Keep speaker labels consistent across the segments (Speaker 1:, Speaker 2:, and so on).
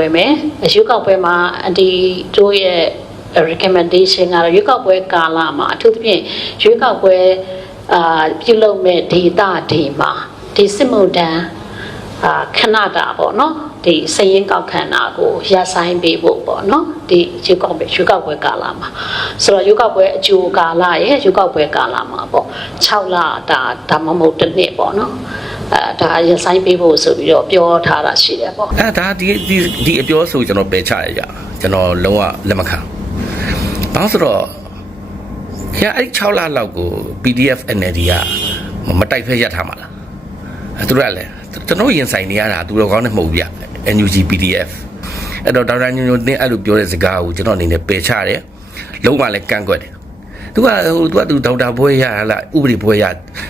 Speaker 1: ပဲမယ်ရွေးကောက်ပွဲမှာအဒီတို့ရဲ့ recommendation ကတော့ရွေးကောက်ပွဲကာလမှာအထူးသဖြင့်ရွေးကောက်ပွဲအာပြုလုပ်မဲ့ဒေတာတွေမှာဒီစစ်မှုတန်းအာခဏတာပေါ့နော်ဒီစည်ရင်ကောက်ခံတာကိုရပ်ဆိုင်ပေးဖို့ပေါ့နော်ဒီရွေးကောက်ပွဲရွေးကောက်ပွဲကာလမှာဆိုတော့ရွေးကောက်ပွဲအကျိုးကာလရဲ့ရွေးကောက်ပွဲကာလမှာပေါ့6လတာဒါမှမဟုတ်တစ်နှစ်ပေါ့နော် အဲဒါရပ်ဆိုင်ပေးဖို့ဆိုပြီးတော့ပြောထားတာရှိတယ်ပေါ့
Speaker 2: အဲဒါဒီဒီဒီအပြောဆိုကျွန်တော်ပယ်ချရကြကျွန်တော်လုံးဝလက်မခံဘာလို့ဆိုတော့ခင်ဗျအဲ့6လလောက်ကို PDF NLD ကမတိုက်ဖက်ရက်ထားမှာလားအဲသူတို့ကလည်းကျွန်တော်ရင်ဆိုင်နေရတာသူတို့ကောင်းနေမဟုတ်ဘူးဗျ NUG PDF အဲ့တော့ဒေါက်တာညိုညိုတင်းအဲ့လိုပြောတဲ့စကားကိုကျွန်တော်အနေနဲ့ပယ်ချတယ်လုံးဝလည်းကန့်ကွက်တယ်သူကဟိုသူကသူဒေါက်တာဘွဲရဟလားဥပဒေဘွဲရ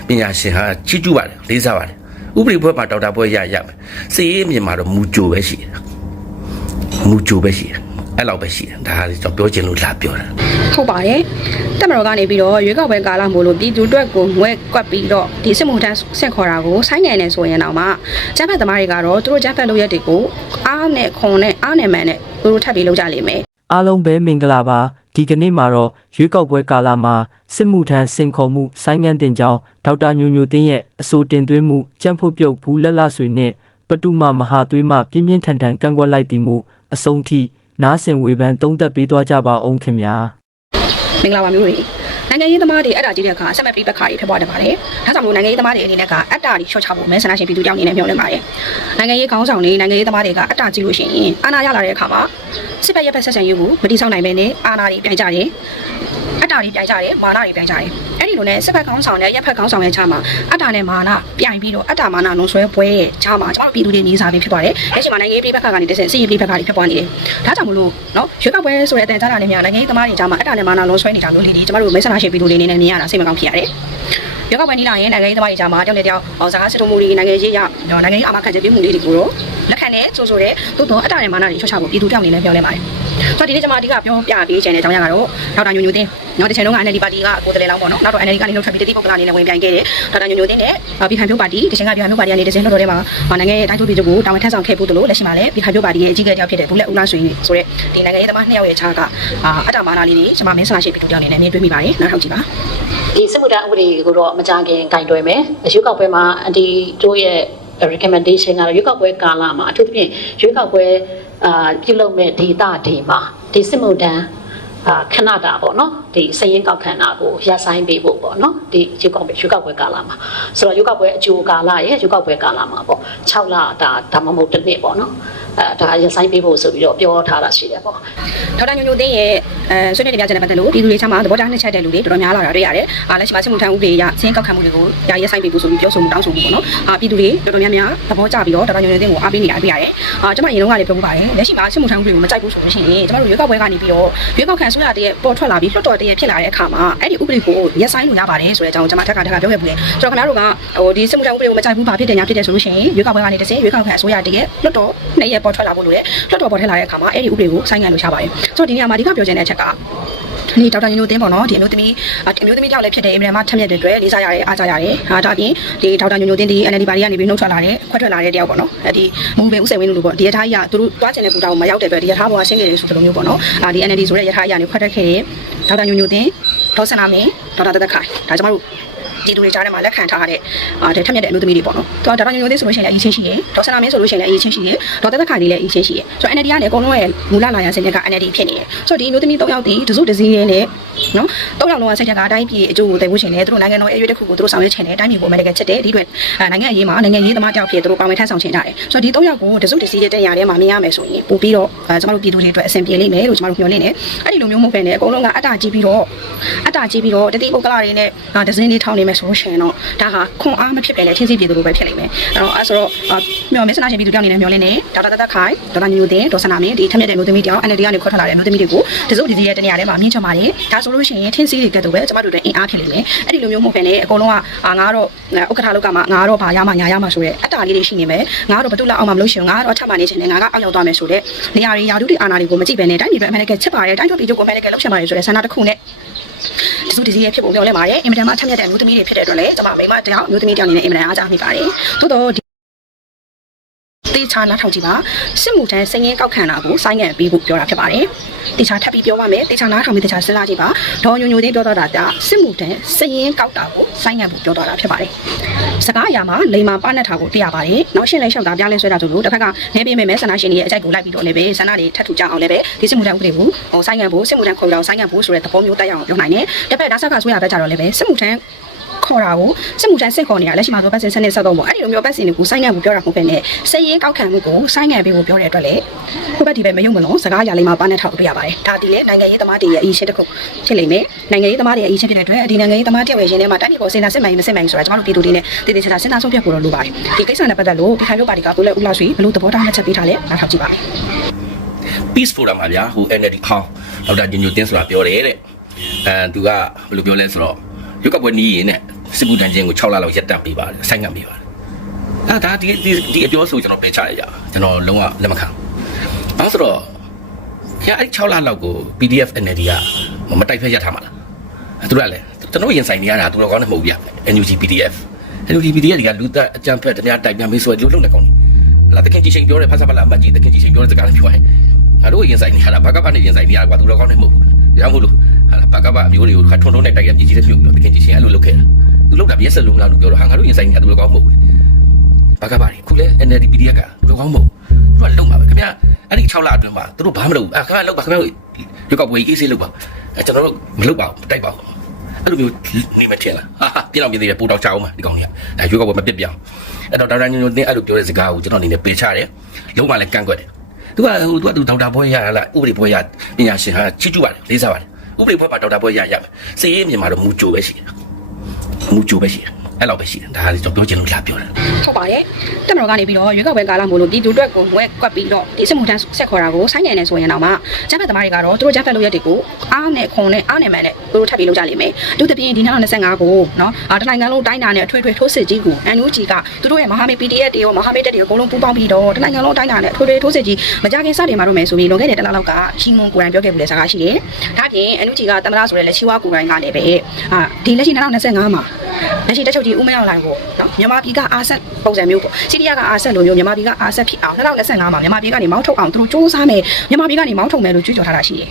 Speaker 2: ပညာရှင်ဟာချီးကျူးပါတယ်လေးစားပါတယ် ဥပဒေဘွဲမှာဒေါက်တာဘွဲရရမယ်စီရေးအမြင်မှာတော့မူကြိုပဲရှိတယ်မူကြိုပဲရှိတယ်အဲ့လောက်ပဲရှိတယ်ဒါကကျွန်တော်ပြောချင်လို့လာပြောတာ
Speaker 3: ဟုတ်ပါတယ်တက်မတော်ကနေပြီးတော့ရွေးကောက်ပွဲကာလမို့လို့ပြည်သူအတွက်ကိုငွဲကွက်ပြီးတော့ဒီစစ်မှုထမ်းဆင့်ခေါ်တာကိုဆိုင်းငံနေဆိုရင်တော့မှဂျက်ဖက်သမားတွေကတော့သူတို့ဂျက်ဖက်လုပ်ရက်တွေကိုအားနဲ့ခွန်နဲ့အားနဲ့မှန်နဲ့သူတို့ထပ်ပြီးလုပ်ကြလိမ့်မယ်
Speaker 4: အားလုံးပဲမင်္ဂလာပါ ဒီကနေ့မှာတော့ရွေးကောက်ပွဲကာလမှာစစ်မှုထမ်းစင်ခေါ်မှုဆိုင်းငံ့တင်ကြောင်းဒေါက်တာညိုညိုတင်းရဲ့အဆိုတင်သွင်းမှုကြံ့ဖို့ပြုတ်ဘူးလက်လဆွေနဲ့ပတုမမဟာသွေးမှပြင်းပြင်းထန်ထန်ကန့်ကွက်လိုက်သည်မူအဆုံးထိနားဆင်ဝေဖန်သုံးသပ်ပေးသွားကြပါအောင်ခင်ဗျာ
Speaker 3: မင်္ဂလာပါမျိုးတွေ နိုင်ငံရေးသမားတွေအဲ့ဒါကြီးတဲ့အခါဆက်မဲ့ပြီးပခါကြီးဖြစ်ပေါ်တယ်ပါတယ်ဒါကြောင့်မို့နိုင်ငံရေးသမားတွေအနေနဲ့ကအတ္တကြီးရှော့ချဖို့မဲဆန္ဒရှင်ပြည်သူကြောင့်အနေနဲ့ပြောနေပါတယ်နိုင်ငံရေးခေါင်းဆောင်တွေနိုင်ငံရေးသမားတွေကအတ္တကြီးလို့ရှိရင်အာဏာရလာတဲ့အခါမှာစစ်ဘက်ရက်ဘက်ဆက်ဆံရေးကိုမတိဆောက်နိုင်ပဲနဲ့အာဏာတွေပြိုင်ကြတယ် အတ္တတွေပြိုင်ကြတယ်မာနတွေပြိုင်ကြတယ်အဲ့ဒီလိုနဲ့စစ်ဘက်ခေါင်းဆောင်နဲ့ရက်ဘက်ခေါင်းဆောင်ရဲ့ခြားမှာအတ္တနဲ့မာနပြိုင်ပြီးတော့အတ္တမာနလုံးဆွဲပွဲရဲ့ခြားမှာကျွန်တော်တို့ပြည်သူတွေနေစားပြီးဖြစ်ပါတယ်လက်ရှိမှာနိုင်ငံရေးပြည်ဘက်ကနေတစ်ဆင့်စစ်ရေးပြည်ဘက်ကနေဖြစ်ပေါ်နေတယ်ဒါကြောင့်မလို့နော်ရွေးကောက်ပွဲဆိုတဲ့အတန်ကြားတာနဲ့များနိုင်ငံရေးသမားတွေခြားမှာအတ္တနဲ့မာနလုံးဆွဲနေတာမျိုးလေးတွေကျွန်တော်တို့မဲဆန္ဒရှင်ပြည်သူတွေအနေနဲ့မြင်ရတာစိတ်မကောင်းဖြစ်ရတယ်ရွေးကောက်ပွဲနီးလာရင်နိုင်ငံရေးသမားတွေကြားမှာတယောက်နဲ့တယောက်ဟောစကားစစ်ထုံးမှုတွေနိုင်ငံရေးရနိုင်ငံရေးအာမခံချက်ပေးမှုလေးတွေကိုတော့လက်ခံနဲ့စိုးစိုးတဲ့သို့တော့အတ္တနဲ့မာနတွေချော့ချဖို့ပြည်သူတယောက်အနေနဲ့ပြောလဲပါတယ် ဆိုတော့ဒီနေ့ကျွန်မအဓိကပြောပြပေးချင်တဲ့အကြောင်းအရာကတော့ဒေါက်တာညိုညိုတင်းနော်ဒီချိန်လုံးက NLD ပါတီကကိုယ်တလဲလောင်းပေါ့နော်နောက်တော့ NLD ကနေလှုပ်ထပ်ပြီးတတိပုဂ္ဂလအနေနဲ့ဝင်ပြိုင်ခဲ့တယ်ဒေါက်တာညိုညိုတင်းနဲ့ပြည်ခိုင်ဖြိုးပါတီဒီချိန်ကပြည်ခိုင်ဖြိုးပါတီကနေဒီချိန်လှုပ်တော်ထဲမှာနိုင်ငံရေးတိုင်းသူပြည်ချုပ်ကိုတာဝန်ထမ်းဆောင်ခဲ့ဖို့တလို့လက်ရှိမှာလည်းပြည်ခိုင်ဖြိုးပါတီရဲ့အကြီးအကဲတယောက်ဖြစ်တဲ့ဘူးလက်ဦးလားဆွေဆိုတဲ့ဒီနိုင်ငံရေးသမားနှစ်ယောက်ရဲ့ခြားကအအတ္တမာနလေးတွေကျွန်မမင်းဆလာရှိပြည်သူတယောက်အနေနဲ့မြင်တွေ့မိပါတယ်နားထောင်ကြည့်ပါ
Speaker 1: ဒီစစ်မှုထမ်းဥပဒေကိုတော့မကြခင်ကင်တွယ်မယ်ရွေးကောက်ပွဲမှာအဒီတို့ရဲ့ recommendation ကတော့ရွေးကောက်ပွဲကာလမှာအထူးသဖြင့်ရွေးကောက်ပွဲ အာပြုလုပ်မဲ့ဒေတာတွေမှာဒီစစ်မှုထမ်းအာခဏတာပေါ့နော်ဒီစည်ရင်ကောက်ခံတာကိုရပ်ဆိုင်ပေးဖို့ပေါ့နော်ဒီရွေးကောက်ပွဲရွေးကောက်ပွဲကာလမှာဆိုတော့ရွေးကောက်ပွဲအကျိုးကာလရဲ့ရွေးကောက်ပွဲကာလမှာပေါ့6လတာဒါမှမဟုတ်တစ်နှစ်ပေါ့နော်အဲ ဒါရပ်ဆိုင်ပေးဖို့ဆိုပြီးတော့ပြောထားတာရှိတယ်ပေါ့
Speaker 3: ဒေါက်တာညိုညိုသိန်းရဲ့အဲဆွေးနွေးတင်ပြချက်နဲ့ပတ်သက်လို့ပြည်သူတွေချမ်းမှာသဘောထားနှစ်ချက်တဲ့လူတွေတော်တော်များလာတာတွေ့ရတယ်။အားလက်ရှိမှာစစ်မှုထမ်းဥပဒေအရစင်းကောက်ခံမှုတွေကိုယာရဲဆိုင်ပေးဖို့ဆိုပြီးပြောဆိုမှုတောင်းဆိုမှုပေါ့နော်။အာပြည်သူတွေတော်တော်များများသဘောကျပြီးတော့ဒေါက်တာညိုညိုသိန်းကိုအားပေးနေတာတွေ့ရတယ်။အာကျွန်မအရင်တော့ကလည်းပြောပြပါတယ်။လက်ရှိမှာစစ်မှုထမ်းဥပဒေကိုမကြိုက်ဘူးဆိုလို့ရှိရင်ကျွန်တော်တို့ရွေးကောက်ပွဲကနေပြီးတော့ရွေးကောက်ခံဆိုရတဲ့ပေါ်ထွက်လာပြီးလွှတ်တော်တည်းဖြစ်လာတဲ့အခါမှာအဲ့ဒီဥပဒေကိုရက်ဆိုင်လို့ရပါတယ်ဆိုတဲ့အကြောင်းကျွန်မထက်ကထက်ကပြောခဲ့ပူတယ်။ဆိုတော့ခင်ဗျားတို့ကဟိုဒီစစ်မှုထမ်းဥပဒေကိုမကြိုက်ဘူးဘာဖြစ်တယ်ညာဖြစ်တယ်ဆိုလို့ရှိရင်ရွေးကောက်ပွဲကနေတစ်စင်းရွေးကောက်ခံဆိုရတဲ့လွှတ်တော်နှစ်ရက်ပေါ်ထွက်လာဖို့လိုတယ်။လွှတ်တော်ပေါ်ထွက်လာတဲ့အခါမှာအဲ့ဒီဥပဒေကိုဆိုင်ငံလို့ရပါတယ်။ဆိုတော့ဒီနေရာမှာအဓိကပြောချင်တဲ့အချက်ကဒီဒေါက်တာညိုညိုတင်းပေါ့နော်ဒီအမျိုးသမီးအမျိုးသမီးကြောင့်လည်းဖြစ်တယ်အင်မတန်မှထက်မြက်တဲ့အတွက်လေးစားရတယ်အားကြရတယ်ဟာဒါပြင်ဒီဒေါက်တာညိုညိုတင်းဒီ NLD ပါတီကနေပြီးနှုတ်ထွက်လာတဲ့ခွက်ထွက်လာတဲ့တယောက်ပေါ့နော်အဲဒီမူပဲဥစိန်ဝင်းလို့ပေါ့ဒီရထားကြီးကသူတို့တွားချင်တဲ့ပူတာကိုမရောက်တဲ့အတွက်ဒီရထားပေါ်ကရှင်းနေတယ်ဆိုတဲ့လိုမျိုးပေါ့နော်အာဒီ NLD ဆိုတဲ့ရထားကြီးကနေခွက်ထွက်ခဲ့တဲ့ဒေါက်တာညိုညိုတင်းဒေါက်ဆန္ဒမင်းဒေါက်တာတသက်ခိုင်ဒါကျမတို့ ဒီလူတွေကြားထဲမှာလက်ခံထားတဲ့အာတဲ့ထက်မြက်တဲ့အမျိုးသမီးတွေပေါ့နော်။သူကဒေါက်တာညိုညိုသိဆိုလို့ရှိရင်လည်းအရေးချင်းရှိရယ်။ဒေါက်ဆနာမင်းဆိုလို့ရှိရင်လည်းအရေးချင်းရှိရယ်။ဒေါက်တာသက်ခိုင်လေးလည်းအရေးချင်းရှိရယ်။ဆိုတော့ NLD ကလည်းအကုန်လုံးရဲ့မူလလာရစင်က NLD ဖြစ်နေတယ်။ဆိုတော့ဒီအမျိုးသမီး၃ယောက်ဒီတစုတစည်းရင်းနဲ့နော်၃ယောက်လုံးကစိတ်ချက်ကအတိုင်းပြည်အကျိုးကိုတည်ဖို့ရှင်တယ်သူတို့နိုင်ငံတော်ရဲ့အရွေးတစ်ခုကိုသူတို့ဆောင်ရွက်ချင်တယ်အတိုင်းပြည်ကိုအမေရိကန်ချစ်တယ်ဒီအတွက်နိုင်ငံအရေးမှာနိုင်ငံရေးသမားတယောက်ဖြစ်သူတို့ပါဝင်ထမ်းဆောင်ချင်ကြတယ်ဆိုတော့ဒီ၃ယောက်ကိုတစုတစည်းတဲ့နေရာထဲမှာမြင်ရမယ်ဆိုရင်ပို့ပြီးတော့ကျမတို့ပြည်သူတွေအတွက်အဆင်ပြေလိမ့်မယ်လို့ကျမတို့မျှော်လင့်တယ်အဲ့ဒီလိုမျိုးမဟုတ်ပဲねအကုန်လုံးကအတ္တကြီးပြီးတော့အတ္တကြီးပြီးတော့တတိပုဂ္ဂလတွေနဲ့ဒဇင်းလေးထောင်းနေမယ်ဆိုလို့ရှိရင်တော့ဒါဟာခွန်အားမဖြစ်ပဲလေချင်းစီပြည်သူလိုပဲဖြစ်လိမ့်မယ်အဲ့တော့အဲဆိုတော့မျှော်မင်းစနာရှင်ပြည်သူတယောက်အနေနဲ့မျှော်လင့်နေဒေါက်တာတသက်ခိုင်ဒေါက်တာညိုတင်ဒေါ်စနာမင်းဒီထက်မြက်တဲ့မျိုးသမီးတယောက် NLD ကနေခွတ်ထွက်လာတဲ့မျိုးသမီးတွေကိုတစုတစည်းရဲ့တနေရာထဲမှာမြင့်ချပါတယ်ဒါဆိုလို့ရှိရင်ထင်းစီတွေကတူပဲကျမတို့တွေအင်အားဖြစ်လိမ့်မယ်အဲ့ဒီလိုမျိုးမဟုတ်ပဲねအကုန်လုံးကအာငါကတော့ဥက္ကဋ္ဌလောက်ကမှငါကတော့ဘာရမှညာရမှဆိုရဲအတ္တလေးတွေရှိနေမယ်ငါကတော့ဘသူ့လောက်အောင်မှမလို့ရှိရင်ငါကတော့ထပ်မှနေချင်တယ်ငါကအောက်ရောက်သွားမယ်ဆိုတဲ့နေရာတွေယာတုတွေအာဏာတွေကိုမကြည့်ပဲနဲ့တိုင်းပြည်ပဲအမှန်တကယ်ချစ်ပါတယ်တိုင်းပြည်ပြည်ချုပ်ကိုအမှန်တကယ်လှုပ်ရှားပါတယ်ဆိုတဲ့ဆန္ဒတစ်ခုနဲ့ ဒီစုဒီစီရဲ့ဖြစ်ပုံပြောလဲပါတယ်အင်မတန်မှထက်မြက်တဲ့မျိုးသမီးတွေဖြစ်တဲ့အတွက်လည်းကျွန်မမိမတယောက်မျိုးသမီးတယောက်အနေနဲ့အင်မတန်အားကြမိပါတယ်သို့တော့ဒီတေ ချာနားထောင်ကြည့်ပါစစ်မှုထမ်းစည်ရင်းကောက်ခံတာကိုစိုင်းငံပေးဖို့ပြောတာဖြစ်ပါတယ်တေချာထပ်ပြီးပြောပါမယ်တေချာနားထောင်ပြီးတေချာစဉ်းစားကြည့်ပါဒေါ်ညိုညိုသိန်းပြောတော့တာကစစ်မှုထမ်းစည်ရင်းကောက်တာကိုစိုင်းငံဖို့ပြောတော့တာဖြစ်ပါတယ်စကားအရာမှာလိန်မာပါနဲ့ထားကိုသိရပါတယ်နောက်ရှင်းလဲလျှောက်တာပြလဲဆွဲတာဆိုလို့တစ်ဖက်ကနေပေးမယ်မဲဆန္ဒရှင်တွေရဲ့အကြိုက်ကိုလိုက်ပြီးတော့လည်းပဲဆန္ဒတွေထပ်ထူကြအောင်လည်းပဲဒီစစ်မှုထမ်းဥပဒေကိုဟိုစိုင်းငံဖို့စစ်မှုထမ်းခေါ်တော့စိုင်းငံဖို့ဆိုတဲ့သဘောမျိုးတက်ရအောင်ပြောနိုင်တယ်တစ်ဖက်ဒါဆက်ကဆွဲရဘက်ကြတော့လည်းပဲစစ်မှုထမ်း ခေါ်တာကိုစစ်မှုထမ်းစစ်ခေါ်နေတာလက်ရှိမှာဆိုပတ်စင်စနစ်ဆက်တော့ပေါ့အဲ့ဒီလိုမျိုးပတ်စင်တွေကိုစိုင်းငံကိုပြောတာမဟုတ်ပဲနဲ့စည်ရင်းကောက်ခံမှုကိုစိုင်းငံပေးဖို့ပြောတဲ့အတွက်လေခုဘက်ဒီပဲမယုံမလုံးစကားရလေးမှာပါနဲ့ထောက်ပြရပါတယ်ဒါဒီလေနိုင်ငံရေးသမားတွေရဲ့အရေးရှင်းတစ်ခုဖြစ်လိမ့်မယ်နိုင်ငံရေးသမားတွေရဲ့အရေးရှင်းဖြစ်တဲ့အတွက်ဒီနိုင်ငံရေးသမားတယောက်ရဲ့ရှင်ထဲမှာတိုင်းပြည်ပေါ်စဉ်းစားစစ်မှန်ရေးမစစ်မှန်ရေးဆိုတာကျွန်တော်တို့ပြည်သူတွေနဲ့တည်တည်ချာချာစဉ်းစားဆုံးဖြတ်ဖို့တော့လိုပါတယ်ဒီကိစ္စနဲ့ပတ်သက်လို့ထိုင်လို့ပါတီကကိုလည်းဦးလောက်ဆွေဘလို့သဘောထားမှတ်ချက်ပေးထားလဲနားထောင်ကြည့်ပါမယ်
Speaker 2: peace forum ပါဗျာဟို NLD ဟောင်းဒေါက်တာညညတင်းဆိုတာပြောတယ်တဲ့အဲသူကဘယ်လိုပြောလဲဆိုတော့ ရုပ်ကပွဲနီးရင်နဲ့စစ်ကူတန်းချင်းကို6လလောက်ရပ်တန့်ပေးပါတယ်ဆိုင်းငံ့ပေးပါတယ်အဲဒါဒီဒီဒီအပြောဆိုကျွန်တော်ပယ်ချရရကျွန်တော်လုံးဝလက်မခံဘာလို့ဆိုတော့ခင်ဗျအဲ့6လလောက်ကို PDF NLD ကမတိုက်ဖက်ရပ်ထားမှာလားအဲသူကလည်းကျွန်တော်ရင်ဆိုင်နေရတာသူတော်ကောင်းနဲ့မဟုတ်ဗျ NUG PDF NUG PDF တွေကလူသက်အကြံဖက်တ냐တိုက်ပြန်ပေးဆိုလို့လုံးနေကောင်းတယ်လာတခင်ကြီးချင်းပြောတယ်ဖာစာပလာမကြီးတခင်ကြီးချင်းပြောတဲ့စကားလည်းပြောတယ်ငါတို့ရင်ဆိုင်နေရတာဘာကပနဲ့ရင်ဆိုင်နေရတာကွာသူတော်ကောင်းနေမဟုတ်ဘူး။ဒါမှမဟုတ်လို့ဟာ ဘာကပအမျိုးတွေကိုခါထုံထုံနဲ့တိုက်ရပြည်ကြီးတဲ့မျိုးပြီးတော့တကယ်ကြီးချင်းအဲ့လိုလုပ်ခဲ့တာ။သူလုပ်တာပြည့်စက်လုံးလားလို့ပြောတော့ဟာငါတို့ရင်ဆိုင်နေတာသူတော်ကောင်းမဟုတ်ဘူး။ဘာကပတွေခုလဲ NLD PDF ကသူတော်ကောင်းမဟုတ်ဘူး။သူကလုံပါပဲခင်ဗျာအဲ့ဒီ6လအတွင်းမှာသူတို့ဘာမလုပ်ဘူး။အခါလောက်ပါခင်ဗျာရုပ်ကပွဲအေးဆေးလုပ်ပါ။အဲကျွန်တော်တို့မလုပ်ပါဘူးတိုက်ပါဘူး။အဲ့လိုမျိုးနေမထင်လား။ဟာပြင်းအောင်ပြင်းသေးတယ်ပိုတော့ချအောင်ပါဒီကောင်ကြီး။ဒါရုပ်ကပွဲမပြစ်ပြောင်း။အဲ့တော့ဒေါက်တာညိုညိုတင်းအဲ့လိုပြောတဲ့စကားကိုကျွန်တော်အနေနဲ့ပေးချတယ်။လုံးဝလည်းကန့်ကွက်တယ်။သူကဟိုသူကသူဒေါက်တာဘွဲရရလားဥပဒေဘွဲရပညာရှင်ဟာချစ်ကျူပါတယ်လေးစားပါတယ် ဥပဒေဘွဲမှာဒေါက်တာဘွဲရရမယ်စည်ရေးမြန်မာတော့မူကြိုပဲရှိတယ်မူကြိုပဲရှိတယ် အဲ့လောက်ပဲရှိတယ်ဒါကလေကျွန်တော်ပြောချင်လို့လာပြောတာ
Speaker 3: ဟုတ်ပါတယ်တက်မတော်ကနေပြီးတော့ရွေးကောက်ပွဲကာလမို့လို့ပြည်သူအတွက်ကိုဝဲကွက်ပြီးတော့ဒီစစ်မှုထမ်းဆက်ခေါ်တာကိုဆိုင်းငံနေဆိုရင်တော့မှဂျက်ဖက်သမားတွေကတော့သူတို့ဂျက်ဖက်လုပ်ရက်တွေကိုအားနဲ့ခွန်နဲ့အားနဲ့မှန်နဲ့သူတို့ထပ်ပြီးလုပ်ကြလိမ့်မယ်သူတပြင်းဒီ2025ကိုနော်အာတနိုင်ငံလုံးတိုင်းတာနဲ့အထွေထွေထိုးစစ်ကြီးကို NUG ကသူတို့ရဲ့မဟာမိတ် PDF တွေရောမဟာမိတ်တပ်တွေရောအကုန်လုံးပူးပေါင်းပြီးတော့တနိုင်ငံလုံးတိုင်းတာနဲ့အထွေထွေထိုးစစ်ကြီးမကြခင်စတင်မှာတော့မယ်ဆိုပြီးလွန်ခဲ့တဲ့တစ်လလောက်ကရှီမွန်ကိုရိုင်းပြောခဲ့ဘူးလေစကားရှိတယ်ဒါပြင် NUG ကတမရဆိုတဲ့လက်ရှိဝါကိုရိုင်းကလည်းပဲအာဒီလက်ရှိ2025မှာ လက်ရှိတက်ချုပ်ကြီးဦးမရောက်လာကိုနော်မြန်မာပြည်ကအာဆက်ပုံစံမျိုးပေါ့စီးရီးယားကအာဆက်လိုမျိုးမြန်မာပြည်ကအာဆက်ဖြစ်အောင်2025မှာမြန်မာပြည်ကနေမောင်းထုတ်အောင်သူတို့စူးစမ်းမယ်မြန်မာပြည်ကနေမောင်းထုတ်မယ်လို့ကြွေးကြော်ထားတာရှိတယ်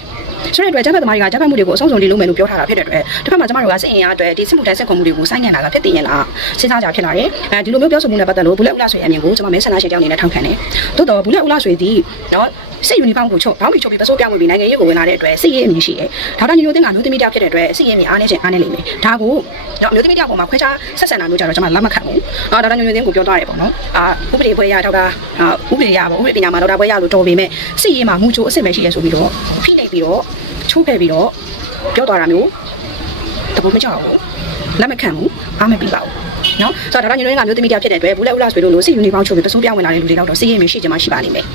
Speaker 3: ဆိုတဲ့အတွက်ဂျပန်သမားတွေကဂျပန်မှုတွေကိုအဆုံးစုံလေးလုပ်မယ်လို့ပြောထားတာဖြစ်တဲ့အတွက်တစ်ဖက်မှာကျမတို့ကစိတ်အင်အားအတွက်ဒီစစ်မှုထမ်းစစ်ခုံမှုတွေကိုစိုင်းငံတာကဖြစ်တည်ရင်လားစဉ်းစားကြဖြစ်လာတယ်အဲဒီလိုမျိုးပြောဆိုမှုနဲ့ပတ်သက်လို့ဘူးလက်ဦးလာဆွေအမြင်ကိုကျမမဲဆန္ဒရှင်တယောက်အနေနဲ့ထောက်ခံတယ်သို့တော့ဘူးလက်ဦးလာဆွေဒီနော်စစ်ယူနီဖောင်းကိုချုပ်ဘောင်းပြီးချုပ်ပြီးပစိုးပြောင်းဝင်ပြီးနိုင်ငံရေးကိုဝင်လာတဲ့အတွက်စစ်ရေးအမြင်ရှိတယ်ဒေါက်တာညိုညိုတင်ကမျိုးသမီးတယောက်ဖြစ်တဲ့အတွက်စစ်ရေးအမြင်အားနေခြင်းအားနေလိမ့်မယ်ဒါကိုနော်မျိုးသမီးတယောက်ပေါ်မှာခွဲခြားဆက်ဆံတာမျိုးကြတော့ကျမလက်မခံဘူးနော်ဒေါက်တာညိုညိုတင်ကိုပြောသွားတယ်ပေါ့နော်အာဥပဒေဘွဲရဒေါက်တာဥပဒေရပေါ့ဥပဒေပညာမှာဒေါက်တာဘွဲရလို့တော်ပေမဲ့စစ်ရေးမှာငူချိုအစ်စ်ပဲရှိရဆိုပြီးတော့ဖိ နှိပ်ပြီးတော့ချိုးဖဲ့ပြီးတော့ပြောသွားတာမျိုးတဘောမကြောက်ဘူးလက်မခံဘူးအားမပြီးပါဘူးနော်ဆိုတော့ဒါကညနေကမျိုးသမီးတယောက်ဖြစ်တဲ့အတွက်ဘူးလက်ဦးလာဆွေတို့လိုစစ်ယူနီဖောင်းချုပ်ပြီးပစိုးပြောင်းဝင်လာတဲ့လူတွေတော့စစ်ရေးမျိုးရှိချင်မှရှိပါလိမ့်မယ်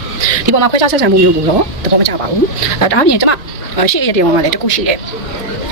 Speaker 3: ဒီပေါ်မှာခွဲခြားဆက်ဆံမှုမျိုးကိုတော့တဘောမကြောက်ပါဘူးအဲဒါအပြင်ကျမရှေ့ရတဲ့ပုံမှာလည်းတခုရှိတယ်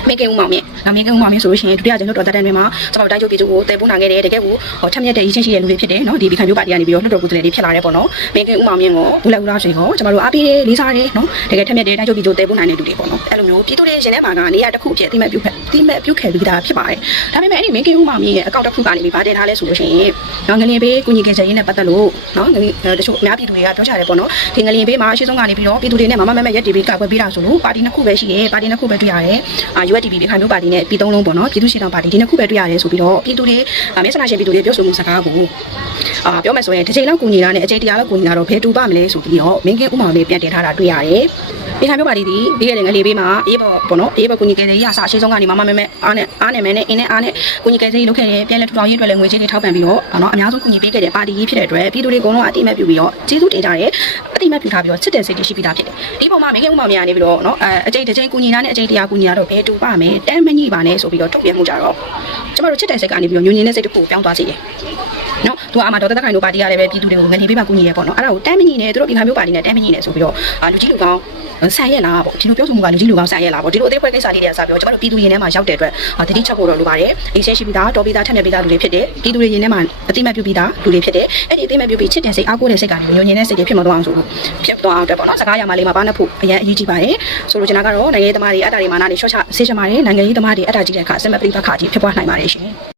Speaker 3: မင်းကဦးမောင်မြင့်။ နောက်မင်းကဦးမောင်မြင့်ဆိုလို့ရှိရင်ဒုတိယကျင်းတို့တော်တက်တဲ့တွင်မှာကျွန်တော်တိုင်းချုပ်ပြည်သူကိုတည်ပိုးနိုင်ခဲ့တယ်တကယ်ကိုဟောထက်မြက်တဲ့ရည်ချင်းရှိတဲ့လူတွေဖြစ်တယ်နော်ဒီဘီခံမျိုးပါတီကနေပြီးတော့လွှတ်တော်ကိုယ်စားလှယ်တွေဖြစ်လာတယ်ပေါ့နော်။မင်းကဦးမောင်မြင့်ကိုဘူးလက်ဦးလားဆိုရင်ကိုကျွန်တော်တို့အားပေးတယ်လေးစားတယ်နော်။တကယ်ထက်မြက်တဲ့တိုင်းချုပ်ပြည်သူတည်ပိုးနိုင်တဲ့လူတွေပေါ့နော်။အဲ့လိုမျိုးပြည်သူတွေရှင်ထဲမှာကနေရာတစ်ခုဖြစ်တိမဲ့ပြုတ်တိမဲ့ပြုတ်ခဲ့ပြီးသားဖြစ်ပါတယ်။ဒါပေမဲ့အဲ့ဒီမင်းကဦးမောင်မြင့်ရဲ့အကောင့်တစ်ခုကနေပြီးဗာတင်ထားလဲဆိုလို့ရှိရင်နော်ငလျင်ဘေးကုညီကယ်ဆယ်ရေးနဲ့ပတ်သက်လို့နော်ငလျင်တချို့အများပြည်သူတွေကပြောကြတယ်ပေါ့နော်။ဒီငလျင်ဘေးမှာအရှိဆုံးကနေပြီးတော့ပြည်သူတွေနဲ့မမမမရက်တီပြီးကကွယ်ပေးတာဆိုလို့ပါတီနှစ်ခုပဲရှိတယ်။ပါတီနှစ်ခုပဲတွေ့ရတယ်။အာ USDP ဘီခံမျိုးပါတီနဲ့ပြည်သုံးလုံးပေါ့နော်ပြည်သူ့ရှင်းတောင်ပါတီဒီနှစ်ခုပဲတွေ့ရတယ်ဆိုပြီးတော့ပြည်သူတွေမျက်စနာရှင်ပြည်သူတွေပြောဆိုမှုစကားကိုအာပြောမယ်ဆိုရင်တစ်ချိန်လောက်ကူညီတာနဲ့အချိန်တရာလောက်ကူညီတာတော့ဘယ်တူပါမလဲဆိုပြီးတော့မင်းကင်းဥမာလေးပြန်တင်ထားတာတွေ့ရတယ် ပြည်ခံမျိုးပါတီဒီပြီးခဲ့တဲ့ငလေးပေးမှာအေးပေါ့ပေါ့နော်အေးပေါ့ကူညီကယ်ဆယ်ရေးအစားအရှိဆုံးကနေမမမဲမဲအားနဲ့အားနဲ့မဲနဲ့အင်းနဲ့အားနဲ့ကူညီကယ်ဆယ်ရေးလုပ်ခဲ့တယ်ပြန်လဲထူထောင်ရေးအတွက်လည်းငွေကြေးတွေထောက်ပံ့ပြီးတော့နော်အများဆုံးကူညီပေးခဲ့တဲ့ပါတီကြီးဖြစ်တဲ့အတွက်ပြည်သူတွေအကုန်လုံးအတိအမဲ့ပြုပြီးတော့ကျေးဇူးတင်ကြတယ်အတိအမဲ့ပြုထားပြီးတော့ချစ်တဲ့စိတ်တွေရှိပြီးသားဖြစ်တယ်ဒီပုံမှာမင်းကင်းဥမာများနေပြီးတော့နော်အဲအချိန်တစ်ချိန်ကူညီတာနဲ့အချိန်တရာကူညီတာတော့ဘယ်တူပါမယ်တမ်းမညိပါနဲ့ဆိုပြီးတော့ထုတ်ပြမှုကြတော့ကျမတို့ချစ်တဲ့စိတ်ကနေပြီးတော့ညဉ့်ညင်တဲ့စိတ်တစ်ခုကိုပြောင်းသွားစေတယ်နော် သူကအမှဒေါက်တာတက်ခိုင်တို့ပါတီကလည်းပဲပြည်သူတွေကိုငလီပေးပါကူညီရပေါ့နော်အဲ့ဒါကိုတမ်းမညိနဲ့သူတို့ပြည်ခါမျိုးပါတီနဲ့တမ်းမညိနဲ့ဆိုပြီးတော့အာလူကြီးလူကောင်းဆန်ရက်လားပေါ့ဒီလိုပြောဆိုမှုကလူကြီးလူကောင်းဆန်ရက်လားပေါ့ဒီလိုအသေးဖွဲကိစ္စလေးတွေကစပြောကျမတို့ပြည်သူရင်ထဲမှာရောက်တဲ့အတွက်တတိချက်ဖို့တော့လိုပါတယ်အေးဆက်ရှိပြီးသားတော်ပြီးသားထက်မြက်ပြီးသားလူတွေဖြစ်တယ်ပြည်သူတွေရင်ထဲမှာအတိမတ်ပြုပြီးသားလူတွေဖြစ်တယ်အဲ့ဒီအတိမတ်ပြုပြီးချစ်တဲ့စိတ်အားကိုးတဲ့စိတ်ကနေညဉ့်ညင်တဲ့စိတ်တွေဖြစ်မသွားအောင်ဆိုလို့ဖြစ်သွားအောင်အတွက်ပေါ့နော်စကားရမှာလေးမှာပါနှက်ဖို့အရင်အရေးကြီးပါတယ်ဆိုလိုချင်တာကတော့နိုင်ငံရေးသမားတွေအတ္တတွေမာနတွေရှော့ချဆေးချပါတယ်နိုင်ငံရေးသမားတွေအတ္တကြီးတဲ့အခါစင်မပရိပခါကြီးဖြစ်ပွားနိုင်ပါတယ်ရှင်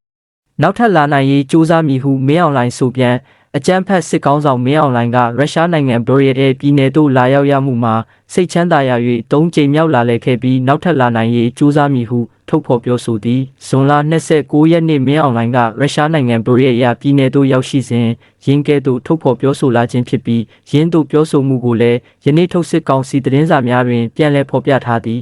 Speaker 4: နောက်ထပ်လာနိုင်ရေးစ조사မည်ဟုမင်းအောင်လိုင်းဆိုပြန်အကြမ်းဖက်စစ်ကောင်းဆောင်မင်းအောင်လှိုင်ကရုရှားနိုင်ငံဘရီရဲ့ပြည်နယ်သို့လာရောက်ရမှုမှာစိတ်ချမ်းသာရ၍သုံးကြိမ်မြောက်လာလည်ခဲ့ပြီးနောက်ထပ်လာနိုင်ရေးကြိုးစားမည်ဟုထုတ်ဖော်ပြောဆိုသည်ဇွန်လ29ရက်နေ့မင်းအောင်လှိုင်ကရုရှားနိုင်ငံဘရီရဲ့ပြည်နယ်သို့ရောက်ရှိစဉ်ရင်းကဲ့သို့ထုတ်ဖော်ပြောဆိုလာခြင်းဖြစ်ပြီးရင်းသို့ပြောဆိုမှုကိုလည်းယနေ့ထုတ်စစ်ကောင်စီသတင်းစာများတွင်ပြန်လည်ဖော်ပြထားသည်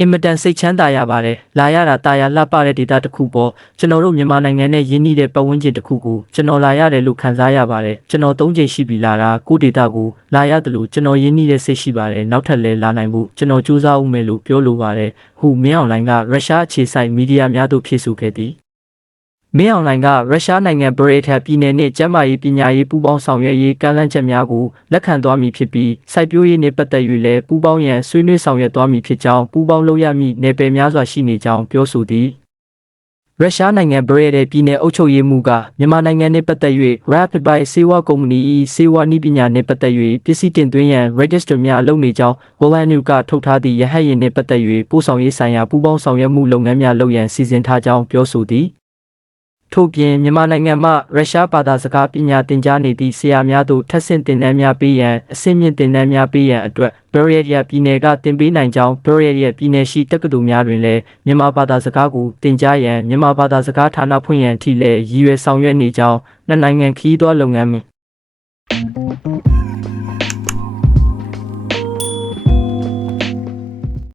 Speaker 4: အင်မတန်စိတ်ချမ်းသာရပါတယ်။လာရတာတာယာလှပတဲ့ဒေတာတစ်ခုပေါ့ကျွန်တော်တို့မြန်မာနိုင်ငံနဲ့ရင်းနှီးတဲ့ပတ်ဝန်းကျင်တစ်ခုကိုကျွန်တော်လာရတယ်လို့ခံစားရပါတယ်။ကျွန်တော်၃ချိန်ရှိပြီလာတာကိုဒေတာကိုလာရတယ်လို့ကျွန်တော်ရင်းနှီးတဲ့စိတ်ရှိပါတယ်။နောက်ထပ်လည်းလာနိုင်မှုကျွန်တော်စူးစမ်းဦးမယ်လို့ပြောလိုပါတယ်။ဟူမင်းအောင်လိုင်းကရုရှားအခြေစိုက်မီဒီယာများသို့ဖြည့်ဆို့ခဲ့သည်။ မင်းအောင်လှိုင်ကရုရှားနိုင်ငံဘရီထက်ပြည်နယ်နှင့်ကျန်းမာရေးပညာရေးပူးပေါင်းဆောင်ရွက်ရေးကမ်းလှမ်းချက်များကိုလက်ခံသွားမည်ဖြစ်ပြီးစိုက်ပျိုးရေးနှင့်ပတ်သက်၍လည်းပူးပေါင်းရန်ဆွေးနွေးဆောင်ရွက်သွားမည်ဖြစ်ကြောင်းပူးပေါင်းလုပ်ရမည့်နယ်ပယ်များစွာရှိနေကြောင်းပြောဆိုသည်ရုရှားနိုင်ငံဘရီရဲ့ပြည်နယ်အုပ်ချုပ်ရေးမှူးကမြန်မာနိုင်ငံနှင့်ပတ်သက်၍ Rapid by စေဝါကုမ္ပဏီ၏စေဝါနည်းပညာနှင့်ပတ်သက်၍ပစ္စည်းတင်သွင်းရန် register များအလုပ်နေကြောင်း World News ကထုတ်ထားသည့်ရဟတ်ယာဉ်နှင့်ပတ်သက်၍ပို့ဆောင်ရေးဆိုင်ရာပူးပေါင်းဆောင်ရွက်မှုလုပ်ငန်းများလုပ်ရန်စီစဉ်ထားကြောင်းပြောဆိုသည် ထို့ပြင်မြန်မာနိုင်ငံမှရုရှားဘာသာစကားပညာသင်ကြားနေသည့်ဆရာများသို့ထပ်ဆင့်သင်တန်းများပေးရန်အဆင့်မြင့်သင်တန်းများပေးရန်အတွက် Bulgaria ပြည်နယ်ကသင်ပေးနိုင်ကြောင်း Bulgaria ပြည်နယ်ရှိတက္ကသိုလ်များတွင်လည်းမြန်မာဘာသာစကားကိုသင်ကြားရန်မြန်မာဘာသာစကားဌာနဖွင့်ရန်အထိလည်းရည်ရွယ်ဆောင်ရွက်နေကြောင်းနှစ်နိုင်ငံခရီးသွားလုပ်ငန်း